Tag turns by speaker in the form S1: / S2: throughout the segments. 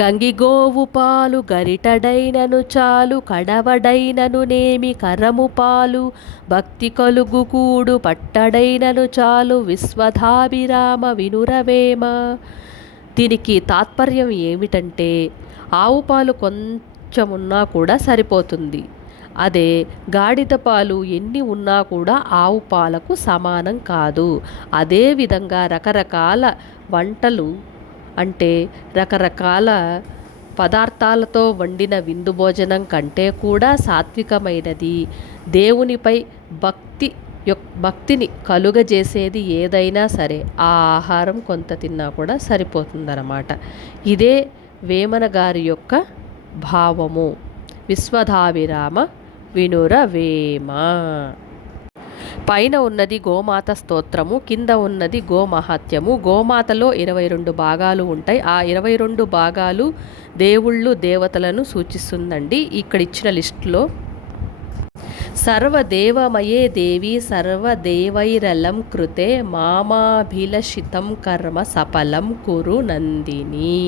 S1: గంగిగోవు పాలు గరిటడైనను చాలు కడవడైనను నేమి కరము పాలు భక్తి కలుగు కూడు పట్టడైనను చాలు విశ్వధాభిరామ వినురవేమ. దీనికి తాత్పర్యం ఏమిటంటే ఆవు పాలు కొంచెమున్నా కూడా సరిపోతుంది. అదే గాడిద పాలు ఎన్ని ఉన్నా కూడా ఆవు పాలకు సమానం కాదు. అదేవిధంగా రకరకాల వంటలు అంటే రకరకాల పదార్థాలతో వండిన విందు భోజనం కంటే కూడా సాత్వికమైనది. దేవునిపై భక్తి భక్తిని కలుగజేసేది ఏదైనా సరే ఆ ఆహారం కొంత తిన్నా కూడా సరిపోతుందన్నమాట. ఇదే వేమన గారి యొక్క భావము. విశ్వధావిరామ వినురవేమ. పైన ఉన్నది గోమాత స్తోత్రము కింద ఉన్నది గోమహాత్యము. గోమాతలో ఇరవై రెండు భాగాలు ఉంటాయి. ఆ ఇరవై రెండు భాగాలు దేవుళ్ళు దేవతలను సూచిస్తుందండి. ఇక్కడ ఇచ్చిన లిస్టులో సర్వదేవమయే దేవి సర్వదేవైరలం కృతే మామాభిలషితం కర్మ సఫలం కురు నందిని.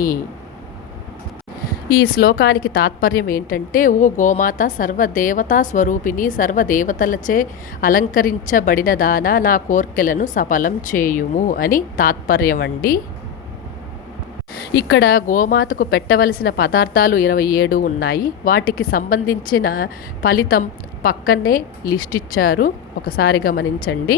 S1: ఈ శ్లోకానికి తాత్పర్యం ఏంటంటే ఓ గోమాత సర్వదేవతా స్వరూపిణి సర్వదేవతలచే అలంకరించబడిన దాన నా కోర్కెలను సఫలం చేయుము అని తాత్పర్యం అండి ఇక్కడ గోమాతకు పెట్టవలసిన పదార్థాలు ఇరవై ఏడు ఉన్నాయి. వాటికి సంబంధించిన ఫలితం పక్కనే లిస్ట్ ఇచ్చారు. ఒకసారి గమనించండి.